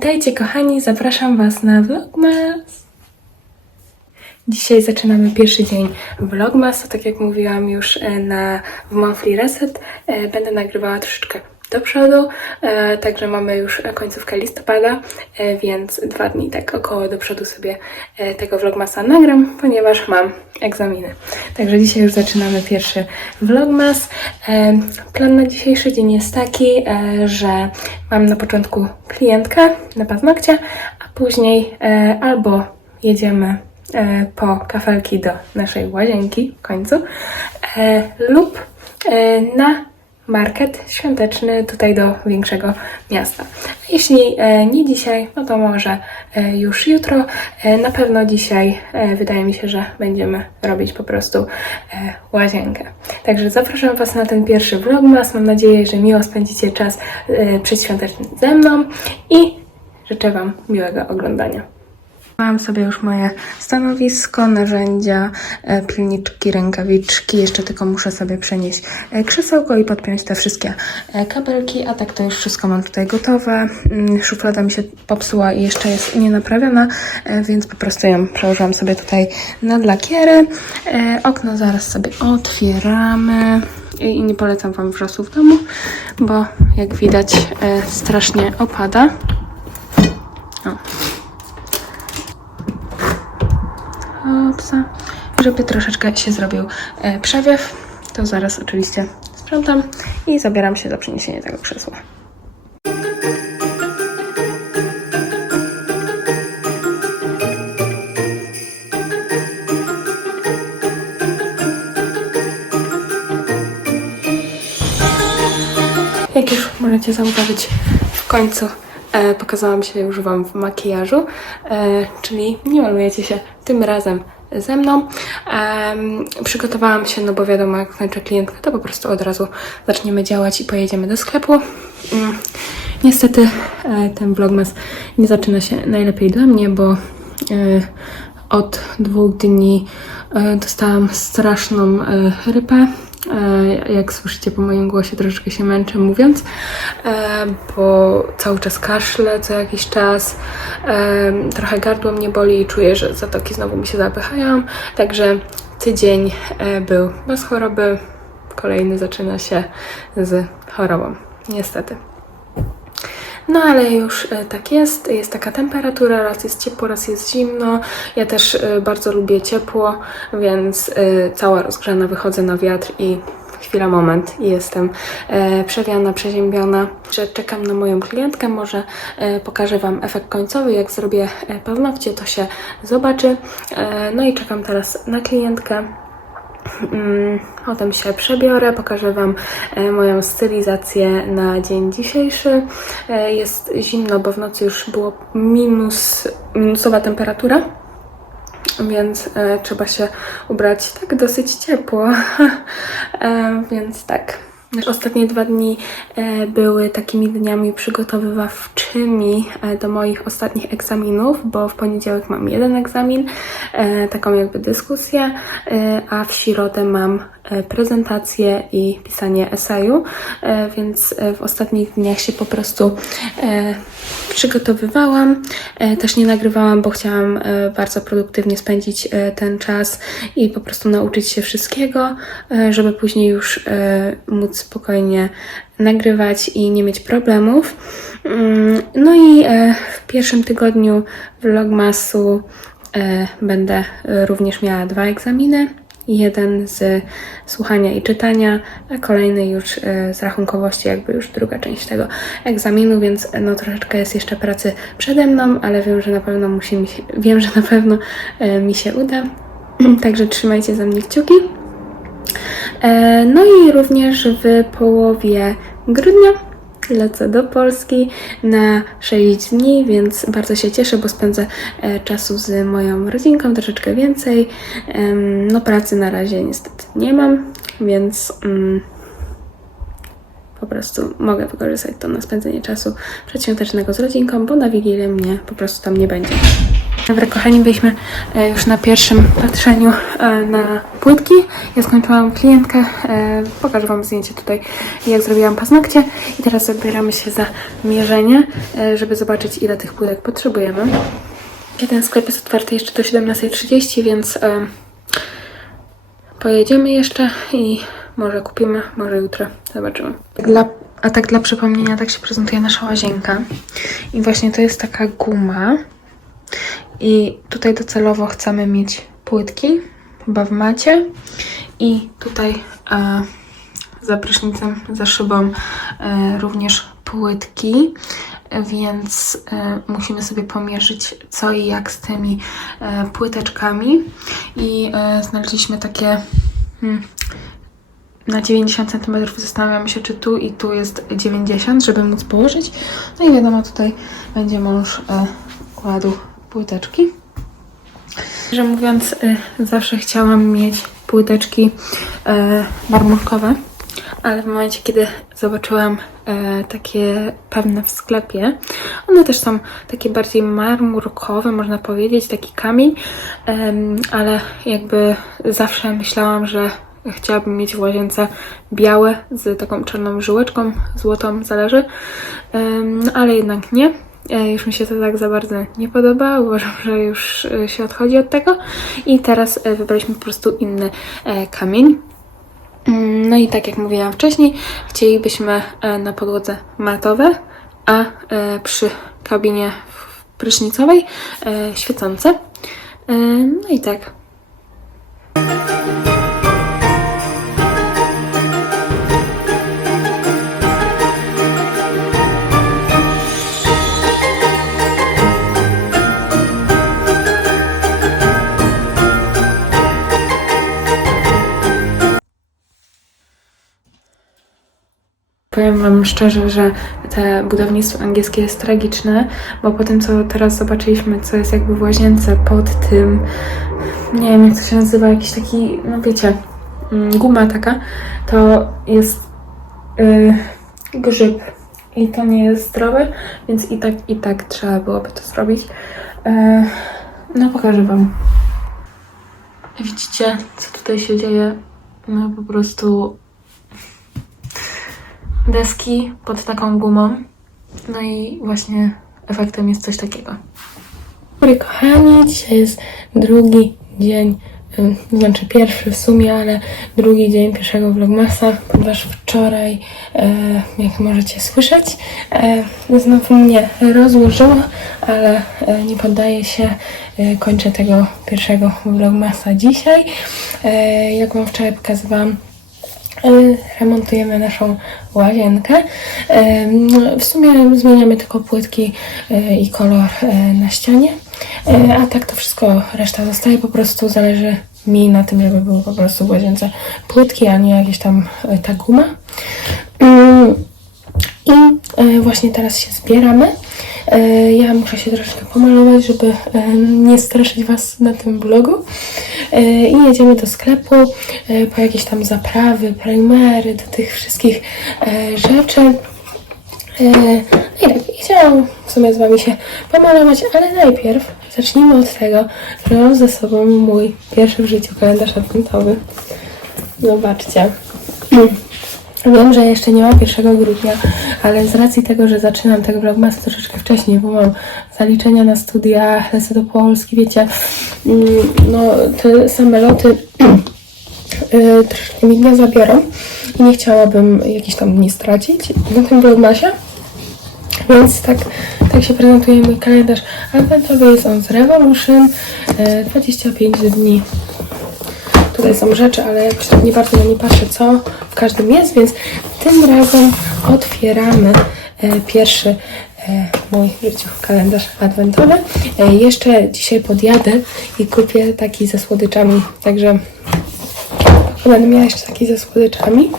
Witajcie kochani, zapraszam Was na Vlogmas. Dzisiaj zaczynamy pierwszy dzień Vlogmasu, tak jak mówiłam już e, na w Monthly Reset. e, Będę nagrywała troszeczkę do przodu, e, także mamy już końcówkę listopada, e, więc dwa dni tak około do przodu sobie e, tego Vlogmasa nagram, ponieważ mam egzaminy. Także dzisiaj już zaczynamy pierwszy Vlogmas. Plan na dzisiejszy dzień jest taki, że mam na początku klientkę na paznokcie, a później albo jedziemy po kafelki do naszej łazienki w końcu, lub na market świąteczny tutaj do większego miasta. Jeśli e, nie dzisiaj, no to może e, już jutro. E, Na pewno dzisiaj wydaje mi się, że będziemy robić po prostu łazienkę. Także zapraszam Was na ten pierwszy vlogmas. Mam nadzieję, że miło spędzicie czas przedświąteczny ze mną i życzę Wam miłego oglądania. Mam sobie już moje stanowisko, narzędzia, e, pilniczki, rękawiczki. Jeszcze tylko muszę sobie przenieść e, krzesełko i podpiąć te wszystkie e, kabelki, a tak to już wszystko mam tutaj gotowe. Mm, Szuflada mi się popsuła i jeszcze jest nienaprawiona, więc po prostu ją przełożyłam sobie tutaj nad lakiery. Okno zaraz sobie otwieramy. I nie polecam Wam wrzosu w domu, bo jak widać strasznie opada. O. Hopsa. Żeby troszeczkę się zrobił e, przewiew, to zaraz oczywiście sprzątam i zabieram się za przeniesienie tego krzesła. Jak już możecie zauważyć, w końcu e, pokazałam się już Wam w makijażu, e, czyli nie malujecie się tym razem ze mną. Em, przygotowałam się, no bo wiadomo, jak kończę klientkę, to po prostu od razu zaczniemy działać i pojedziemy do sklepu. Mm, Niestety e, ten vlogmas nie zaczyna się najlepiej dla mnie, bo e, od dwóch dni e, dostałam straszną chrypę. E, Jak słyszycie po moim głosie, troszeczkę się męczę mówiąc, e, bo cały czas kaszlę co jakiś czas, e, trochę gardło mnie boli i czuję, że zatoki znowu mi się zapychają. Także tydzień e, był bez choroby, kolejny zaczyna się z chorobą, niestety. No ale już e, tak jest, jest taka temperatura, raz jest ciepło, raz jest zimno. Ja też e, bardzo lubię ciepło, więc e, cała rozgrzana wychodzę na wiatr i chwila, moment i jestem przewiana, przeziębiona. Że czekam na moją klientkę, może pokażę Wam efekt końcowy, jak zrobię paznokcie, to się zobaczy. No i czekam teraz na klientkę. Mm, Potem się przebiorę, pokażę Wam e, moją stylizację na dzień dzisiejszy. E, Jest zimno, bo w nocy już było minus, minusowa temperatura, więc e, trzeba się ubrać tak dosyć ciepło. więc tak. Ostatnie dwa dni e, były takimi dniami przygotowywawczymi e, do moich ostatnich egzaminów, bo w poniedziałek mam jeden egzamin, e, taką jakby dyskusję, a w środę mam e, prezentację i pisanie eseju, e, więc e, w ostatnich dniach się po prostu przygotowywałam. Też nie nagrywałam, bo chciałam bardzo produktywnie spędzić ten czas i po prostu nauczyć się wszystkiego, żeby później już móc spokojnie nagrywać i nie mieć problemów. Mm, No i w pierwszym tygodniu vlogmasu będę również miała dwa egzaminy. Jeden z słuchania i czytania, a kolejny już e, z rachunkowości, jakby już druga część tego egzaminu, więc no troszeczkę jest jeszcze pracy przede mną, ale wiem, że na pewno musi mi się, wiem, że na pewno e, mi się uda. Także trzymajcie za mnie kciuki. E, No i również w połowie grudnia lecę do Polski na 6 dni, więc bardzo się cieszę, bo spędzę e, czasu z moją rodzinką troszeczkę więcej. No pracy na razie niestety nie mam, więc mm, po prostu mogę wykorzystać to na spędzenie czasu przedświątecznego z rodzinką, bo na Wigilię mnie po prostu tam nie będzie. Dobra, kochani, byliśmy e, już na pierwszym patrzeniu e, na płytki. Ja skończyłam klientkę. e, Pokażę Wam zdjęcie tutaj, jak zrobiłam paznokcie. I teraz zabieramy się za mierzenie, żeby zobaczyć, ile tych płytek potrzebujemy. Ten sklep jest otwarty jeszcze do 17.30, więc pojedziemy jeszcze i może kupimy, może jutro. Zobaczymy. Dla, a tak dla przypomnienia, tak się prezentuje nasza łazienka. I właśnie to jest taka guma. I tutaj docelowo chcemy mieć płytki, chyba w macie. I tutaj e, za prysznicem, za szybą e, również płytki. Więc e, musimy sobie pomierzyć co i jak z tymi e, płyteczkami. I e, znaleźliśmy takie hmm, na 90 cm. Zastanawiamy się, czy tu i tu jest 90, żeby móc położyć. No i wiadomo, tutaj będzie mąż e, kładł płyteczki. Że mówiąc, y, zawsze chciałam mieć płyteczki e, marmurkowe, ale w momencie, kiedy zobaczyłam e, takie pewne w sklepie, one też są takie bardziej marmurkowe, można powiedzieć, taki kamień, ale jakby zawsze myślałam, że chciałabym mieć w łazience białe z taką czarną żyłeczką, złotą, zależy, ale jednak nie. E, Już mi się to tak za bardzo nie podoba. Uważam, że już e, się odchodzi od tego. I teraz e, wybraliśmy po prostu inny kamień. Mm, No i tak jak mówiłam wcześniej, chcielibyśmy na podłodze matowe, a przy kabinie prysznicowej świecące. No i tak. Powiem Wam szczerze, że te budownictwo angielskie jest tragiczne, bo po tym, co teraz zobaczyliśmy, co jest jakby w łazience pod tym, nie wiem jak to się nazywa, jakiś taki, no wiecie, mm, guma taka, to jest yy, grzyb i to nie jest zdrowe, więc i tak, i tak trzeba byłoby to zrobić. Yy, no pokażę Wam. Widzicie, co tutaj się dzieje? No po prostu deski pod taką gumą. No i właśnie efektem jest coś takiego. Dobry kochani, dzisiaj jest drugi dzień, znaczy pierwszy w sumie, ale drugi dzień pierwszego vlogmasa, ponieważ wczoraj, e, jak możecie słyszeć, e, znowu mnie rozłożyło, ale e, nie poddaję się, kończę tego pierwszego vlogmasa dzisiaj. Jak wam wczoraj pokazywałam, remontujemy naszą łazienkę. Ym, W sumie zmieniamy tylko płytki y, i kolor na ścianie, a tak to wszystko, reszta zostaje. Po prostu zależy mi na tym, żeby były po prostu w łazience płytki, a nie jakieś tam ta guma. Ym, I właśnie teraz się zbieramy. Y, Ja muszę się troszeczkę pomalować, żeby nie straszyć Was na tym vlogu. Y, I jedziemy do sklepu y, po jakieś tam zaprawy, primery, do tych wszystkich rzeczy. No i tak, chciałam w sumie z Wami się pomalować, ale najpierw zacznijmy od tego, że mam ze sobą mój pierwszy w życiu kalendarz adwentowy. Zobaczcie. Wiem, że jeszcze nie ma 1 grudnia, ale z racji tego, że zaczynam tego vlogmasa troszeczkę wcześniej, bo mam zaliczenia na studia, lecę do Polski, wiecie, mm, no te same loty y, troszeczkę mi dnia zabiorą i nie chciałabym jakichś tam dni stracić na tym vlogmasie. Więc tak, tak się prezentuje mój kalendarz adwentowy. Jest on z Revolution. y, 25 dni Tutaj są rzeczy, ale jakoś tak nie bardzo na nie patrzę, co w każdym jest, więc tym razem otwieramy e, pierwszy e, mój w życiu kalendarz adwentowy. E, jeszcze dzisiaj podjadę i kupię taki ze słodyczami, także będę miała jeszcze taki ze słodyczami.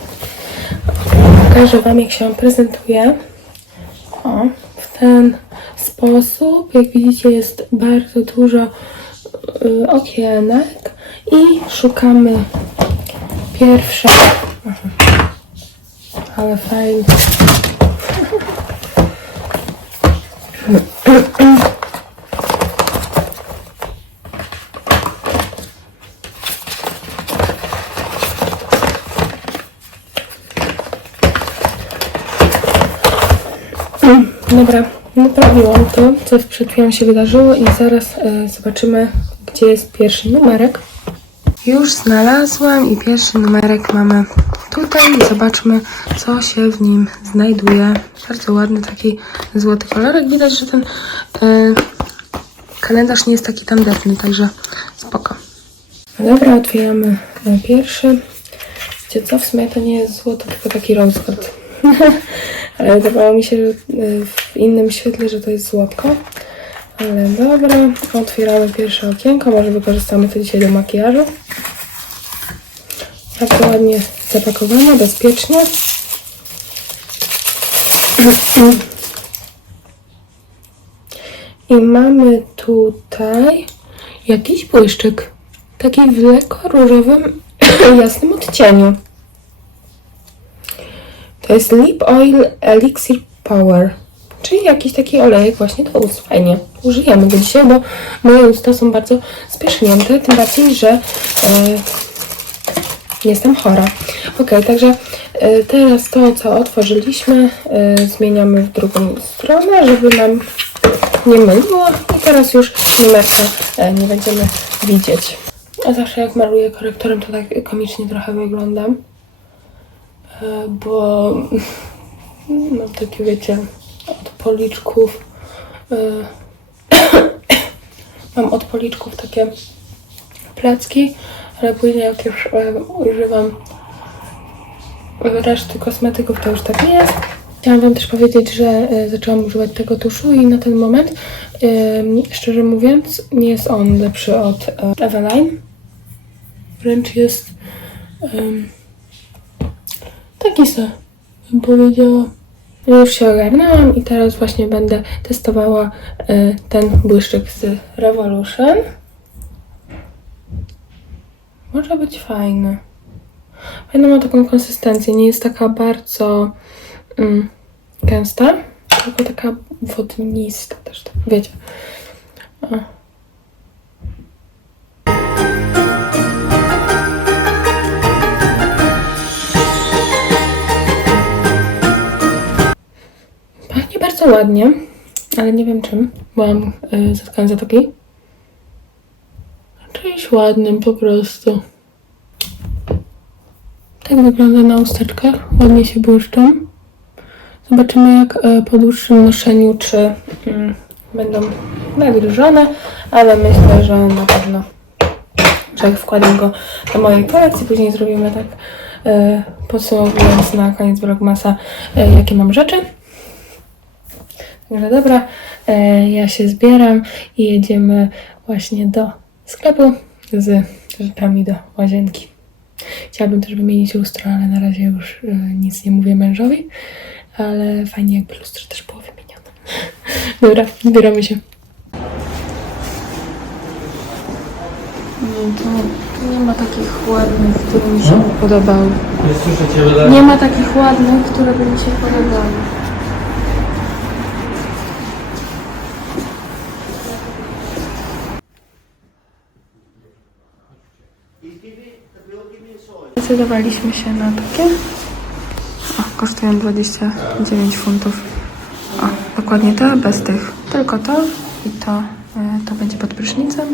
Pokażę Wam, jak się prezentuje. O, w ten sposób. Jak widzicie, jest bardzo dużo y, okienek i szukamy pierwszej. Aha. Ale fajnie. Dobra, naprawiłam to, co przed chwilą się wydarzyło i zaraz y, zobaczymy, gdzie jest pierwszy numerek. Już znalazłam i pierwszy numerek mamy tutaj. Zobaczmy, co się w nim znajduje. Bardzo ładny taki złoty kolorek. Widać, że ten e, kalendarz nie jest taki tandetny, także spoko. No dobra, otwieramy e, pierwszy. Wiecie co, w sumie to nie jest złoto, tylko taki gold. Ale wydawało mi się, że e, w innym świetle, że to jest złotko. Ale dobra, otwieramy pierwsze okienko. Może wykorzystamy to dzisiaj do makijażu. Bardzo ładnie zapakowane, bezpiecznie. I mamy tutaj jakiś błyszczyk. Taki w lekko różowym, jasnym odcieniu. To jest Lip Oil Elixir Power. Czyli jakiś taki olejek właśnie do ust. Fajnie. Użyjemy go dzisiaj, bo moje usta są bardzo spiesznięte. Tym bardziej, że e, jestem chora. Ok, także e, teraz to, co otworzyliśmy, e, zmieniamy w drugą stronę, żeby nam nie myliło. I teraz już numerka e, nie będziemy widzieć. A zawsze jak maluję korektorem, to tak komicznie trochę wyglądam. Bo mam takie, wiecie, od policzków. e, mam od policzków takie placki, ale później jak już e, używam reszty kosmetyków, to już tak nie jest. Chciałam Wam też powiedzieć, że e, zaczęłam używać tego tuszu i na ten moment, em, szczerze mówiąc, nie jest on lepszy od e, Eveline. Wręcz jest taki se, bym powiedziała. Już się ogarnęłam i teraz właśnie będę testowała e, ten błyszczyk z Revolution. Może być fajny. Fajną ma taką konsystencję, nie jest taka bardzo mm, gęsta, tylko taka wodnista też, tak wiecie. O. bardzo ładnie, ale nie wiem czym. Byłam y, zatkana zatoki. Czymś ładnym po prostu. Tak wygląda na usteczkach. Ładnie się błyszczą. Zobaczymy jak e, po dłuższym noszeniu, czy mm, będą nawilżone, ale myślę, że na pewno że jak wkładam go do mojej kolekcji, później zrobimy tak e, podsumowując na koniec vlogmasa, e, jakie mam rzeczy. Także dobra, e, ja się zbieram i jedziemy właśnie do sklepu z rzeczami do łazienki. Chciałabym też wymienić lustro, ale na razie już e, nic nie mówię mężowi, ale fajnie jakby lustro też było wymienione. Dobra, zbieramy się. Nie, to nie ma takich ładnych, które mi się podobały. Nie słyszę Cię, Nie ma takich ładnych, które by mi się podobały. Zdecydowaliśmy się na takie. O, kosztują 29 funtów. O, dokładnie te, bez tych. Tylko to i to. e, To będzie pod prysznicem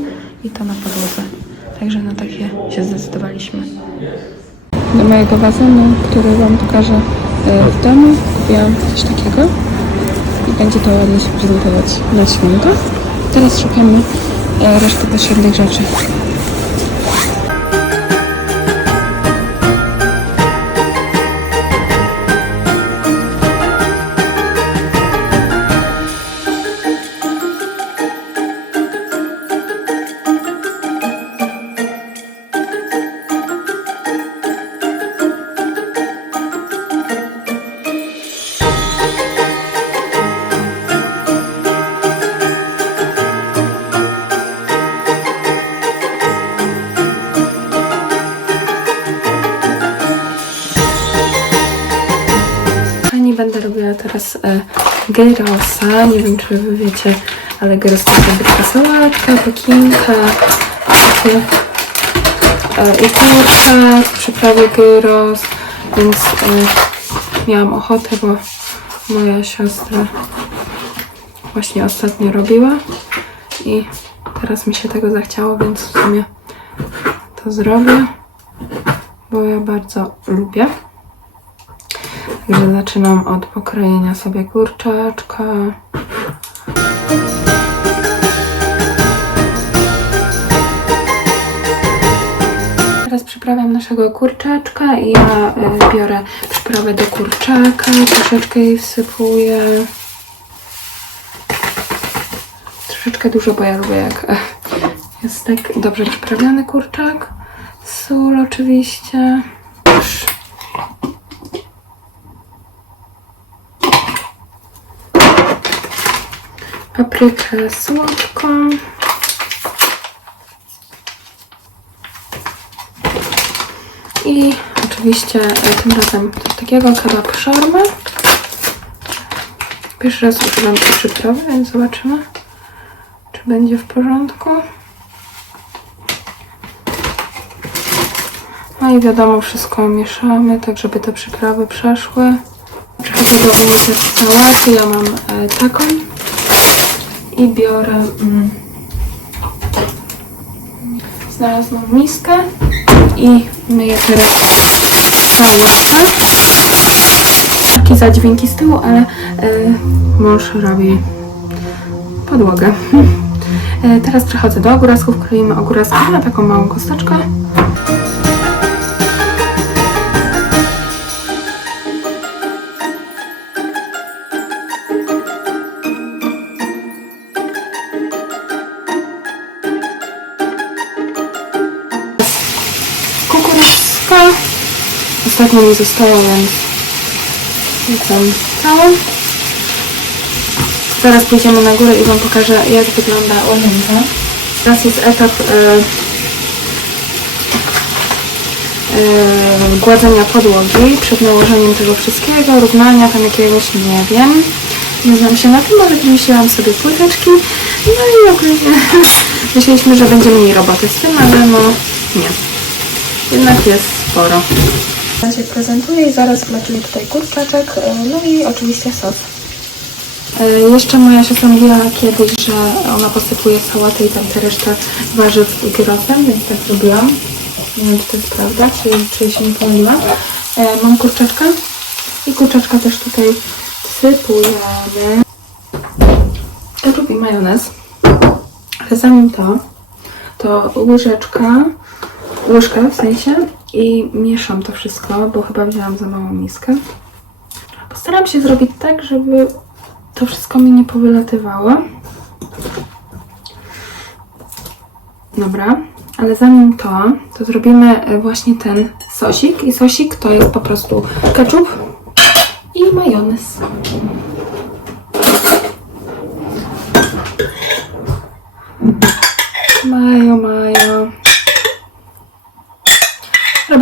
i to na podłodze. Także na takie się zdecydowaliśmy do mojego wazonu, który Wam pokażę e, w domu. Kupiłam coś takiego i będzie to ładnie się prezentować na święto. Teraz szukamy e, reszty potrzebnych rzeczy. Będę robiła teraz e, gyrosa. Nie wiem, czy wy wiecie, ale gyros to jest taka sałatka, pekinka, takie i kurka, w przyprawie gyros, więc e, miałam ochotę, bo moja siostra właśnie ostatnio robiła i teraz mi się tego zachciało, więc w sumie to zrobię, bo ja bardzo lubię. Także zaczynam od pokrojenia sobie kurczaczka. Teraz przyprawiam naszego kurczaczka i ja y, biorę przyprawę do kurczaka, troszeczkę jej wsypuję. Troszeczkę dużo, bo ja lubię jak jest tak dobrze przyprawiony kurczak. Sól oczywiście. Paprykę słodką. I oczywiście e, tym razem coś takiego, kebab szarmy. Pierwszy raz używam tej przyprawy, więc zobaczymy, czy będzie w porządku. No i wiadomo, wszystko mieszamy, tak żeby te przyprawy przeszły. Przechodzę do użycia sałaty, ja mam e, taką i biorę mm, znalazłam miskę i myję teraz paluszka. Taki zadźwięki z tyłu, ale y, mąż robi podłogę. Y, teraz przechodzę do ogórasków. Kroimy ogóraski na taką małą kosteczkę. Ostatnio mi została, więc wrzucam całą. Zaraz pójdziemy na górę i Wam pokażę, jak wygląda łazienka. Teraz jest etap e, e, gładzenia podłogi przed nałożeniem tego wszystkiego, równania tam jakiegoś, nie wiem. Nie znam się na tym, ale wymyśliłam sobie płyteczki. No i ogólnie myśleliśmy, że będzie mniej roboty z tym, ale no nie. Jednak jest sporo. Ja się prezentuję i zaraz wleczymy tutaj kurczaczek, e, no i oczywiście sos. E, Jeszcze moja siostra mówiła kiedyś, że ona posypuje sałatę i tam tę resztę warzyw gyrosem, więc tak zrobiłam. Nie wiem, czy to jest prawda, czy, czy się nie pomyliłam. E, Mam kurczaczka i kurczaczka też tutaj sypujemy. Ketchup i majonez. Ale zanim to, to łyżeczka, łyżka w sensie i mieszam to wszystko, bo chyba wzięłam za małą miskę. Postaram się zrobić tak, żeby to wszystko mi nie powylatywało. Dobra, ale zanim to, to zrobimy e, właśnie ten sosik. I sosik to jest po prostu ketchup i majonez.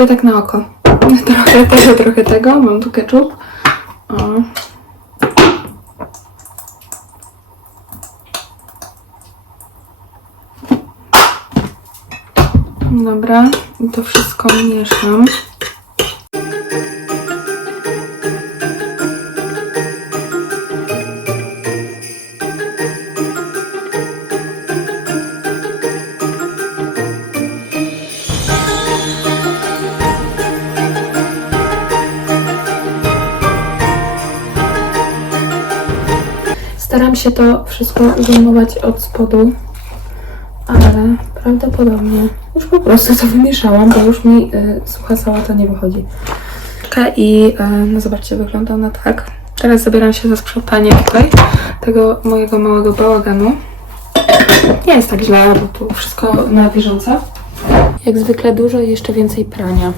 Robię tak na oko. Trochę tego, trochę tego. Mam tu ketchup. O. Dobra, i to wszystko mieszam. Staram się to wszystko zajmować od spodu, ale prawdopodobnie już po prostu to wymieszałam, bo już mi y, sucha sałata nie wychodzi. I y, no zobaczcie, wygląda ona tak. Teraz zabieram się za sprzątanie tutaj tego mojego małego bałaganu. Nie jest tak źle, bo tu wszystko na bieżąco. Jak zwykle dużo i jeszcze więcej prania.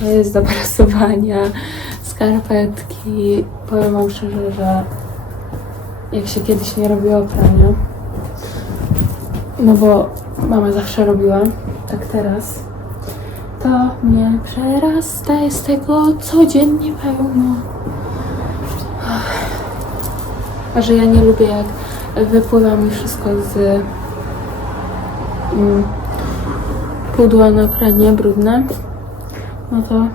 To jest do prasowania, skarpetki. Powiem wam szczerze, że jak się kiedyś nie robiło prania, no bo mama zawsze robiła, tak teraz, to mnie przerasta, jest tego codziennie pełno. A że ja nie lubię jak wypływa mi wszystko z mm, pudła na pranie brudne, no to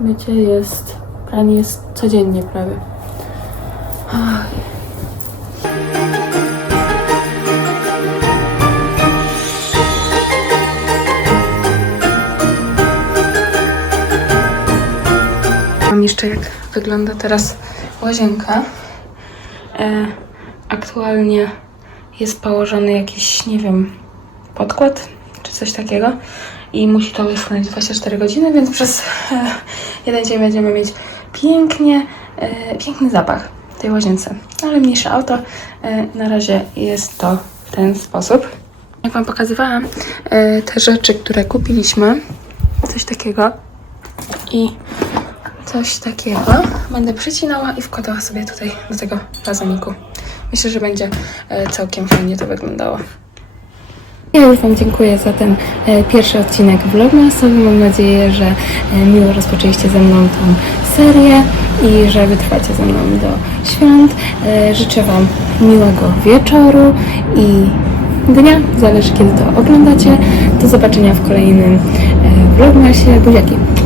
mycie jest, pranie jest codziennie prawie. Wygląda teraz łazienka. E, aktualnie jest położony jakiś, nie wiem, podkład czy coś takiego i musi to wyschnąć 24 godziny, więc przez e, jeden dzień będziemy mieć pięknie, e, piękny zapach w tej łazience. Ale mniejsze auto, e, na razie jest to w ten sposób. Jak Wam pokazywałam, e, te rzeczy, które kupiliśmy, coś takiego i coś takiego, będę przycinała i wkładała sobie tutaj do tego wazoniku. Myślę, że będzie e, całkiem fajnie to wyglądało. Ja już Wam dziękuję za ten e, pierwszy odcinek vlogmasowy. Mam nadzieję, że e, miło rozpoczęliście ze mną tą serię i że wytrwacie ze mną do świąt. Życzę Wam miłego wieczoru i dnia, zależy kiedy to oglądacie. Do zobaczenia w kolejnym vlogmasie. Buziaki!